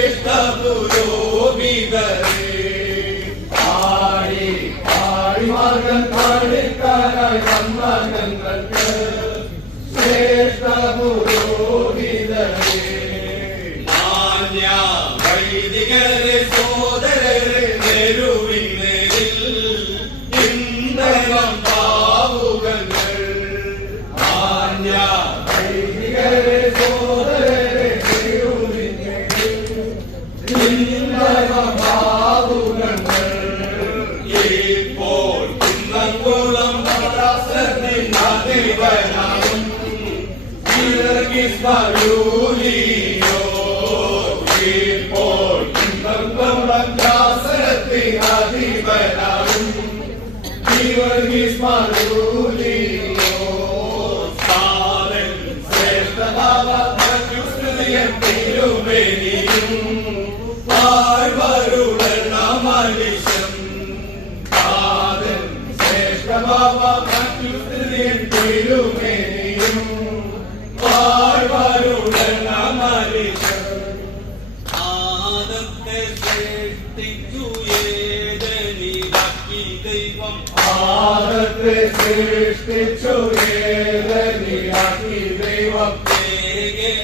ശ്രേഷ്ഠ പുരോഹിതരേ ആടി ആടി മാർഗം കാണിക്കാനായി വന്ന ഞങ്ങൾക്ക് ശ്രേഷ്ഠ പുരോഹിതരേ മാന്യ വൈദികരെ സോദരരെ നെരുവിന്നേരിൽ ഇന്ധനം പാവുകങ്ങൾ മാന്യ വൈദികരെ സോദരരെ നെരുവിന്നേരിൽ ഇന്ധനം പാവുകങ്ങൾ ഇപ്പോൾ കുന്നംകുളം അധിപനാകും ഗീർഗിസ്മരൂലിയോ ഇപ്പോൾ കുന്നംകുളം അധിപനാകും ഗീർഗിസ്മരൂലിയോ സാരൻ ശ്രേഷ്ഠഭാവ പ്രകൃതിയും തിരുമേനിയും താഴ്വരുളണ മനുഷ്യൻ സാധൻ ശ്രേഷ്ഠഭാവ പ്രകൃതിയും തിരുമേനിയും താഴ്വരുളണ മനുഷ്യൻ ആദത്തെ സൃഷ്ടിച്ചു ഏതനിലാക്കി ദൈവം ആദത്തെ സൃഷ്ടിച്ചു ഏതനിലാക്കി ദൈവം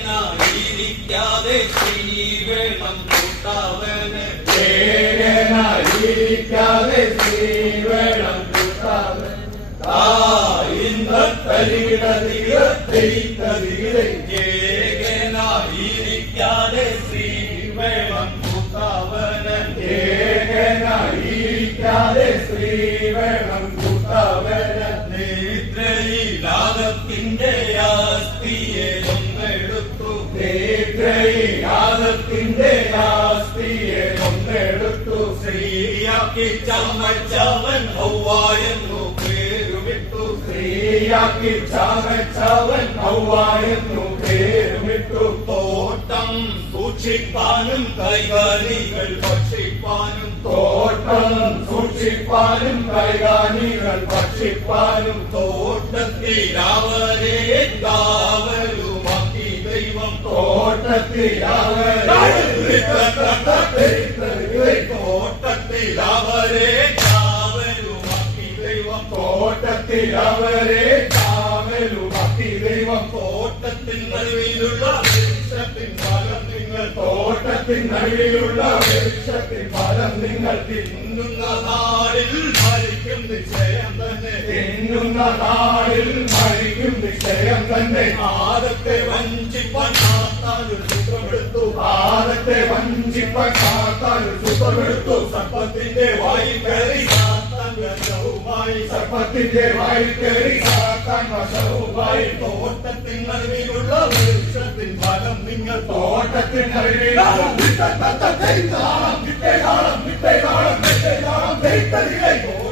ഏകനായിരിക്കാതെ ശ്രീവേണം കൂട്ടാവന് ഏകനായിരിക്കാതെ ശ്രീവേണം കൂട്ടാവൻ ഏകനായിരിക്കാതെ ശ്രീവേണം കൂട്ടാവന് ഏകനായിരിക്കാതെ ശ്രീവേണം കൂട്ടാവന് നേത്രയിലാകത്തിന്റെ ആസ്തിയെ ഒന്നെടുത്തു നേത്രയാദത്തിന്റെ ആസ്തിയെ ഒന്നെടുത്തു ശ്രീയാക്കി ചമച്ചവൻ ഹൗവായെന്നു പേരുമിട്ടു സ്ത്രീയാക്കി ചാമച്ചവൻ ഹൗവായെന്നു പേരുമിട്ടു തോട്ടം സൂക്ഷിപ്പാനും കൈകാലികൾ ഭക്ഷിപ്പാനും തോട്ടം സൂക്ഷിപ്പാനും കൈകാലികൾ ഭക്ഷിപ്പാനും തോട്ടത്തിൽ അവരെ കാവലുമാക്കി ദൈവം തോട്ടത്തിൽ തോട്ടത്തിൽ അവരെ കാവലുമാക്കി ദൈവം തോട്ടത്തിൽ അവരെ കാവലുമാക്കി ദൈവം തോട്ടത്തിൻ നടുവിലുള്ള വൃക്ഷത്തിൻ ഫലം നിങ്ങൾ തോട്ടത്തിൻ നടുവിലുള്ള വൃക്ഷത്തിൻ ഫലം നിങ്ങൾ തിന്നുന്ന നാളിൽ മരിക്കും നിശ്ചയം തന്നെ തിന്നുന്ന നാളിൽ മരിക്കും നിശ്ചയം തന്നെ ആദത്തെ വഞ്ചിപ്പാൻ സാത്താൻ സൂത്രമെടുത്തു ആദത്തെ വഞ്ചിപ്പാൻ സാത്താൻ സൂത്രമെടുത്തു സർപ്പത്തിന്റെ വായിൽ കയറി സാത്താൻ വശവുമായി സർപ്പത്തിന്റെ വായിൽ കയറി സാത്താൻ വശവുമായി തോട്ടത്തിൻ നടുവിലുള്ള വൃക്ഷത്തിൻ ഫലം നിങ്ങൾ തോട്ടത്തിൻ നടുവിലുള്ള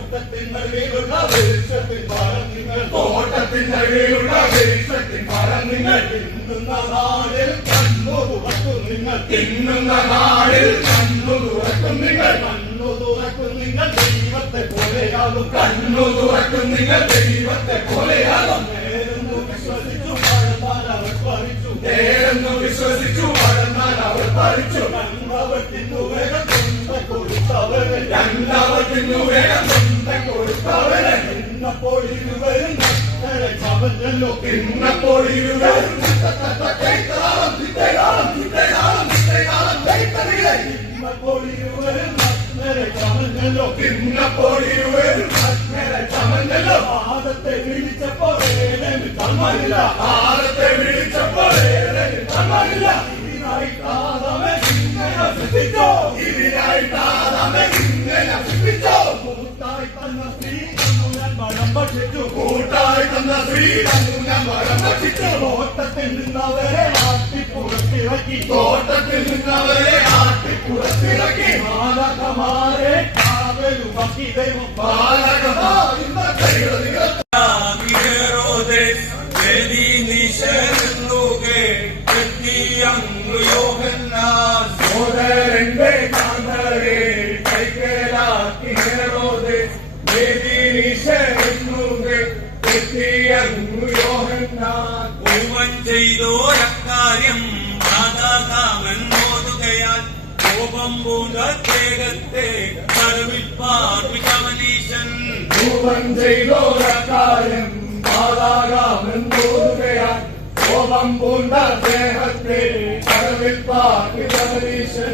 തോട്ടത്തിൻ നടുവിലുള്ള വൃക്ഷത്തിൻ ഫലം നിങ്ങൾ തോട്ടത്തിൻ നടുവിലുള്ള വൃക്ഷത്തിൻ ഫലം നിങ്ങൾ തിന്നുന്ന നാളിൽ കണ്ണു തുറക്കും നിങ്ങൾ തിന്നുന്ന നാളിൽ കണ്ണു തുറക്കും നിങ്ങൾ കണ്ണു തുറക്കും നിങ്ങൾ ദൈവത്തെ പോലെയാകും കണ്ണു തുറക്കും നിങ്ങൾ ദൈവത്തെ പോലെയാകും നേരെന്നു വിശ്വസിച്ചു വളർന്നാൽ അവർ ഭരിച്ചു നേരെന്നു വിശ്വസിച്ചു വളർന്നാൽ അവർ ഭരിച്ചു രണ്ടാവത്തിനു വേഗം തൊണ്ട കൊടുത്തവരെ രണ്ടാമത്തിനു വേഗം സ്വന്തം കൊടുത്തവന് ഇന്നപ്പോൾ ഇരുവരും നഷ്ടരെ ചമഞ്ഞല്ലോ ഇന്നപ്പോൾ ഇരുവരും ഇന്നപ്പോൾ ഇരുവരും നഷ്ടരെ ചമഞ്ഞല്ലോ ഇന്നപ്പോൾ ഇരുവരും ചമഞ്ഞല്ലോ ആദത്തെ വിളിച്ചപ്പോൾ ഏതെന്ന് തമ്മില്ല ആദത്തെ വിളിച്ചപ്പോൾ തമ്മില്ല ഇതിനായിട്ടാദമേ ഇങ്ങനെ സൃഷ്ടിച്ചോ ഇതിനായിട്ടാദമേ ഇങ്ങനെ സൃഷ്ടിച്ചോ കൂട്ടായി തന്ന സ്ത്രീ ഞാൻ മണം ഭക്ഷിച്ചു കൂട്ടായി തന്ന സ്ത്രീ ഞാൻ വരം ഭക്ഷിച്ചു തോട്ടത്തിൽ നിന്നവരെ ആട്ടിപ്പുറത്തിറക്കി തോട്ടത്തിൽ നിന്നവരെ ആട്ടിപ്പുറത്തിറക്കി മാലകമാരെ കാവലുമാക്കി ദൈവം സോദരന്റെ കാന്തരെ കൈകേലാക്കി ഹെരോദേസ് ചെയ്തോരക്കാര്യം നാദാകാമെന്നോതുകയാൽ കോപം പൂണ്ട ദേഹത്തെ കരവിൽപ്പാൻ വികമനീശൻ രൂപം ചെയ്തോരക്കാര്യം പാതാകാമെന്നോതുകയാൽ കോപം പൂണ്ട ദേഹത്തെ കരവിൽപ്പാൻ വികമനീശൻ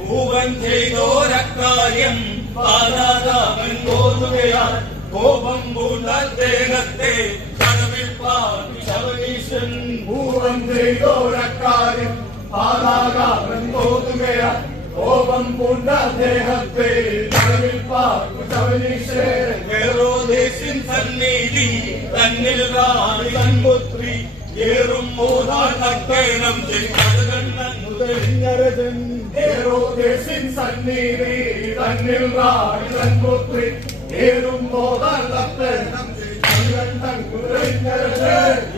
പൂവൻ ചെയ്തോരക്കാര്യം പാതാകാമെന്നോതുകയാൽ കോപം പൂണ്ട ദേഹത്തെ കരവിൽപ്പാൻ വികമനീശൻ പൂവം ചെയ്തോരക്കാര്യം പാതാകാമെന്നോതുകയാൽ കോപം പൂണ്ട ദേഹത്തെ ഹെരോദേസിൻ സന്നിധി തന്നിൽ റാണി തൻപുത്രി ഏറും മോദാട്ടേനം തെളിഞ്ഞരജൻ ഹെരോദേസിൻ സന്നിധി തന്നിൽ റാണി തൻപുത്രി ഏറും മോദാട്ടേനം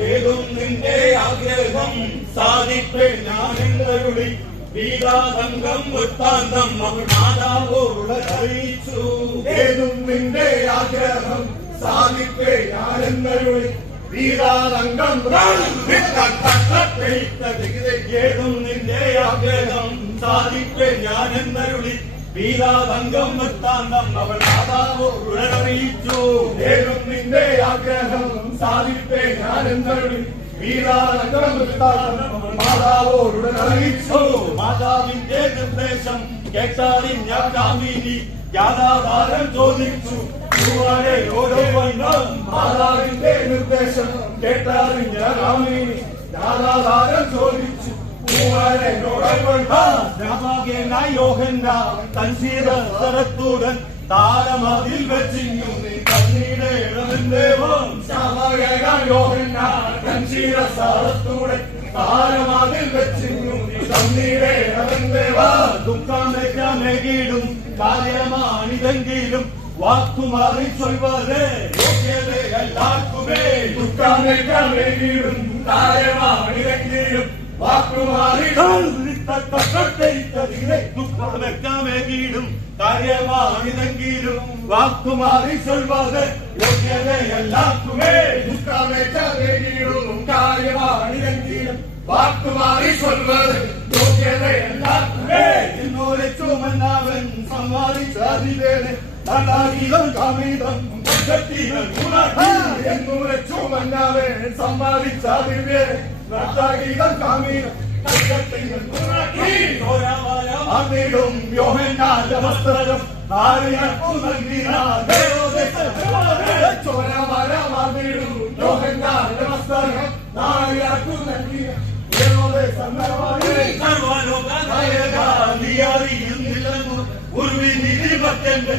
ഏതും നിന്റെ ആഗ്രഹം സാധിപ്പേ ഞാനെന്നരുളി വീരാതംഗം വൃത്താന്തം അവൾ മാതാവോട് അറിയിച്ചു ഏതും നിന്റെ ആഗ്രഹം സാധിപ്പേ ഞാനെന്നരുളി വീരാതംഗം ഏതും നിന്റെ ആഗ്രഹം സാധിപ്പേ ഞാനെന്നരുളി വീരാതംഗം വൃത്താന്തം അവൾ മാതാവോട് അറിയിച്ചു ഏതും നിന്റെ ആഗ്രഹം സാധിപ്പേ ഞാനെന്നരുളി മാതാവോടുടൻ അറിയിച്ചു മാതാവിന്റെ നിർദ്ദേശം കേട്ടാറിഞ്ഞ കാമിനി യാഥാധാരം ചോദിച്ചു മാതാവിന്റെ നിർദ്ദേശം കേട്ടറിഞ്ഞ കാമിനി യാഥാധാരം ചോദിച്ചു യോഹന്നാൻ താരമതിൽ വെച്ചിങ്ങു കണ്ണീടെ ഇടവൻ താരമതിൽ വെച്ചിങ്ങു കണ്ണീടെ ഇടവൻ ദുഃഖമേക്കാമേകിടും കാര്യമാണിതെങ്കിലും വാക്കുമാറി ചൊൽവതേ എല്ലാവർക്കുമേ ദുഃഖമേക്കാമേകിടും കാര്യമാണിതെങ്കിലും വാക്കുമാറി ദുഃഖമേക്കാമേകിടും കാര്യമാണിതെങ്കിലും വാക്കുമാറി ചൊൽവത് എല്ലാവർക്കുമേ ദുഃഖമേക്കാമേകിടും കാര്യമാണിതെങ്കിലും വാക്കുമാറി ചൊൽവത് എല്ലാവർക്കുമേ എന്നോരെ ചുമന്നവൻ സമ്മാനിച്ചാതിവേനെ നല്ലാഗീതം കാമീതം എന്നൂരെ ചുമന്നവൻ സമ്മാനിച്ചാതിവേനെ നല്ലാഗീതം കാമീതം ും യോഹന്നാന്റെ വസ്ത്രം ആരെയാക്കു ചോരമരമാർന്നിടും യോഹന്നാന്റെ വസ്ത്രം നാളിയാക്കു നൽകിയ സർവലോകനായകറിയുന്നില്ലെന്നു ഉർവി നിധിപത്യന്റെ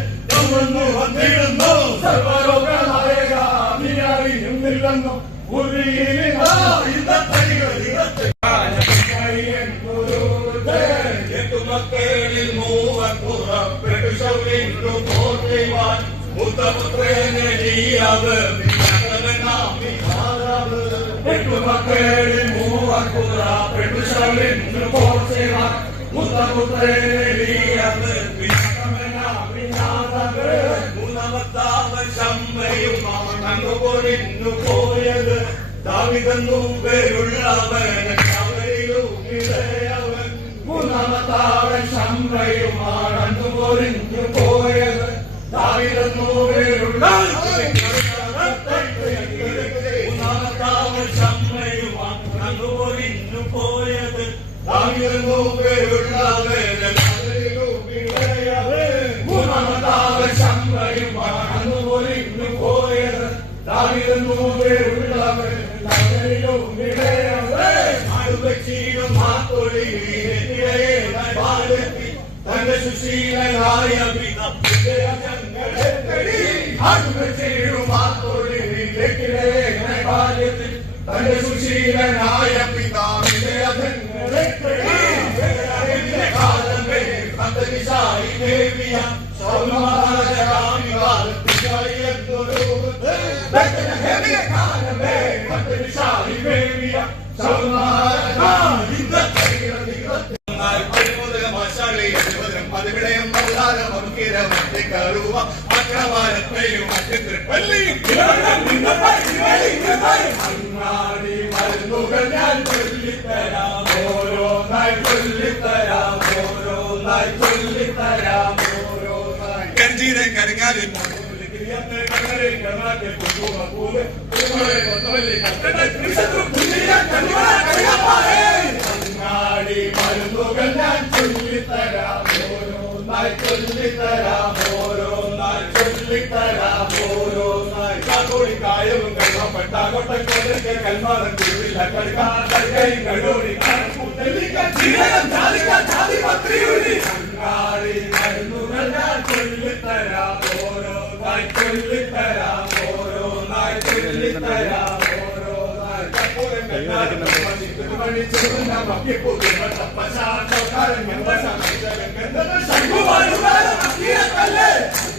വന്നിടുന്നു സർവലോകനായക നീ അറിയുന്നില്ലെന്നു മക്കളിൽ മൂവർ പുറപ്പെട്ടു ശൗരിന്നു പോർവാൻ മുത്തപുത്രനെ മക്കളിൽ മൂവർ പുറപ്പെട്ടു ശൗരിന്നു പോർവാൻ മൂന്നാമത്താവൻ ശമ്മയുമാണ് പോരിന്നു പോയത് ദാവീദെന്നു പേരുള്ളവൻ അവരിലുമിടയവൻ മൂന്നാമത്താവൻ ശമ്പയുമാണന്നു പൊരിഞ്ഞു പോയത് ദാവീദെന്നു പേരുള്ളവൻ മൂന്നാമത്താവൻ ശമ്മയുമാണ് പോരിന്നു പോയത് ദാവീദെന്നു പേരുള്ളവൻ മൂന്നാമത്താവൻ ശമ്പയുമാണന്നു പൊരിഞ്ഞു പോയത് ദാവീദെന്നു പേരുള്ളവൻ തന്റെ സുശീലനായ തന്റെ സുശീലനായ പിതാവിന്റെ കാലമേ കത്തനിശായി ദേവിയ മരുന്നുകൾ കണ്ണരെ കർണാട്ടിൽ കുങ്കുമപ്പൂവ് കുരുമുളക് കൊത്തമല്ലി കത്തട കൃഷത്രു പുല്ലിയ കണ്ണുകള കറിയപ്പാറേ അങ്ങാടി മരുന്നുകൾ ഞാൻ ചൊല്ലിത്തരാം ഓരോന്നായി ചൊല്ലിത്തരാം ഓരോന്നായി ചൊല്ലിത്തരാം ഓരോന്നായി കാക്കോടി കായവും കണ്ണപ്പെട്ട കൊട്ടക്കൊടക്കെ കൽമാറം തിരുവില്ല കടുക്കയും കടോടി നെല്ലിക്ക ജീരകം ജാതിക്ക ജാതി പത്രിയുരി അങ്ങാടി മരുന്നുകൾ ഞാൻ ചൊല്ലിത്തരാം ഓരോന്നായി ചൊല്ലിത്തരാം ഓരോന്നായി ചൊല്ലിത്തരാം ഓരോന്നായി കപ്പൂരം കണ്ണാടി തിരുമണി ചെറുന്ന മക്കിപ്പൂക്കുന്ന തപ്പശാക്കാരൻ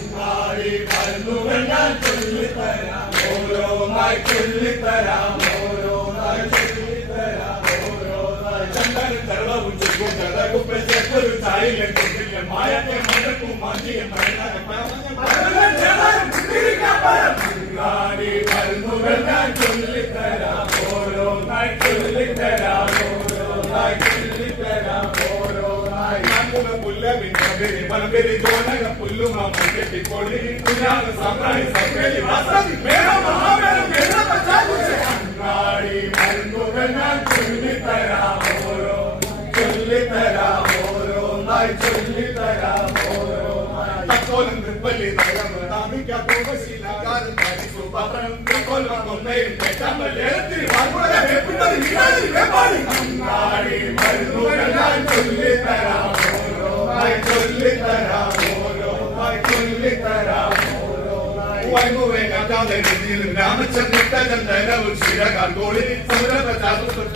അങ്ങാടി മരുന്നുകൾ ഞാൻ ചൊല്ലിത്തരാം ഓരോന്നായി ചൊല്ലിത്തരാം ഓരോന്നായി ചൊല്ലിത്തരാം ഓരോന്നായി ചന്ദനം ചരളവും ചെറുക്കും കഥകുപ്പ ചേർത്തൊരു ചായയിലും കൊണ്ടില്ല മായത്തെ മഴക്കും മാറ്റിയും അങ്ങാടി മരുന്നുകൾ ഞാൻ ചൊല്ലിത്തരാം ഓരോന്നായി ചൊല്ലിത്തരാം ഓരോന്നായി ചൊല്ലിത്തരാം ഓരോന്നായി പുല്ലമിരി മലബിരി ജോനക പുല്ലുമാ കെട്ടിക്കൊള്ളി കുഞ്ഞാണ് സാമ്രാണി സഭേലി വാസതി മേളം മഹാമേളം അങ്ങാടി മരുന്നുകൾ ഞാൻ ചൊല്ലിത്തരാം ഓരോ ചൊല്ലിത്തരാം ഓരോന്നായി ചൊല്ലിത്തരാം ഓരോന്നായി തക്കോലം തൃപ്പല്ലി തകർന്ന് താമിക്കാത്തോശീലകാരൻ സുഭദ്രം തക്കോലം കൊന്നയും തെറ്റാമല്ലേലത്തിൽ അങ്ങാടി മരുന്നുകൾ ഞാൻ ചൊല്ലിത്തരാം ഓരോന്നായി ചൊല്ലിത്തരാം ഓരോന്നായി ചൊല്ലിത്തരാം രാമചന്ദ്രവും ക്ഷീരകാർഗോളി സമരപ്രചാരത്തിൽ